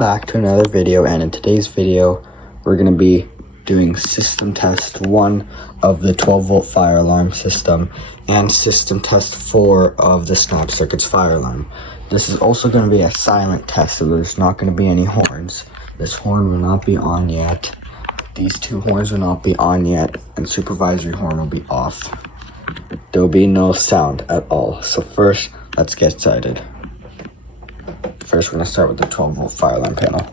back to another video, and in today's video we're going to be doing system test 1 of the 12-volt fire alarm system and system test 4 of the Snap Circuits fire alarm. This is also going to be a silent test, so there's not going to be any horns. This horn will not be on yet. These two horns will not be on yet, and supervisory horn will be off. There will be no sound at all. So first, let's get started. First, we're going to start with the 12-volt fire alarm panel.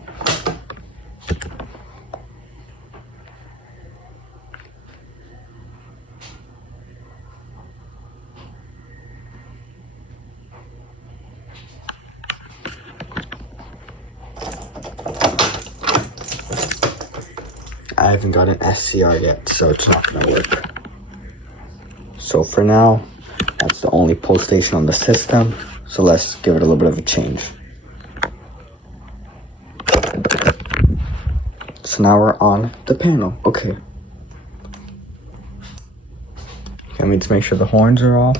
I haven't got an SCR yet, so it's not going to work. So for now, that's the only pull station on the system. So let's give it a little bit of a change. So now we're on the panel. Okay. Let me just make sure the horns are off.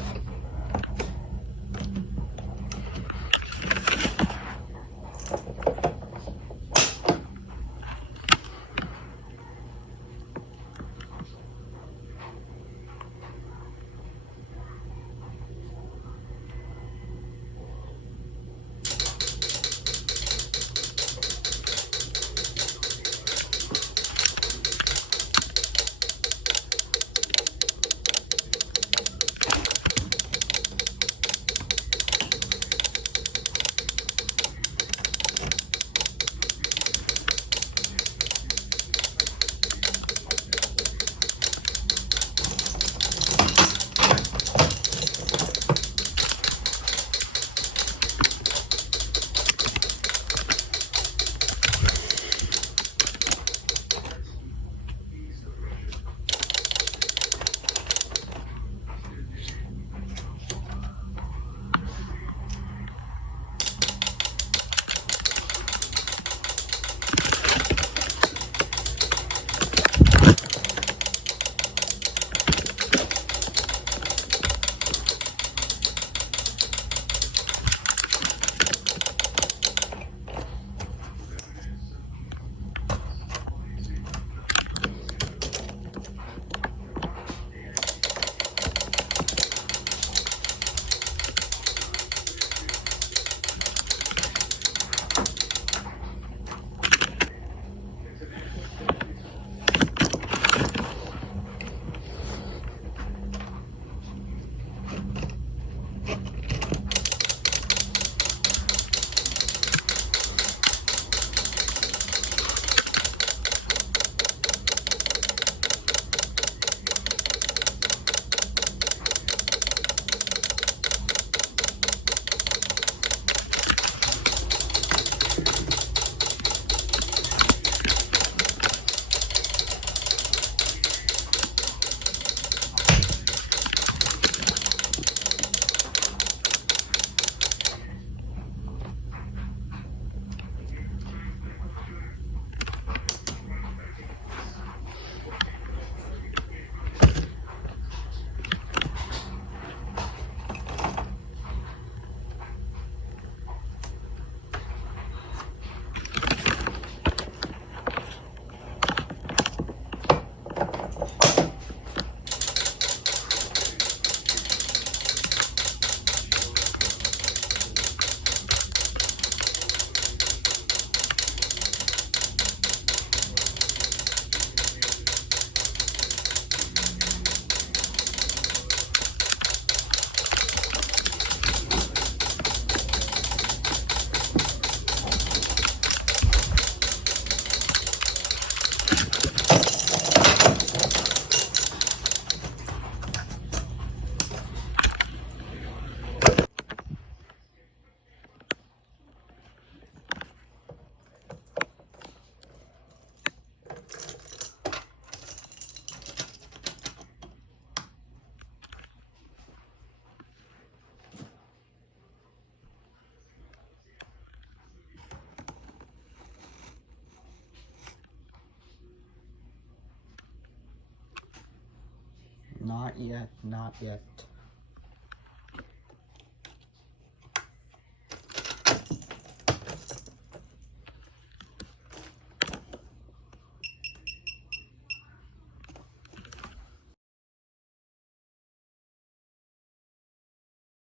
Not yet, not yet.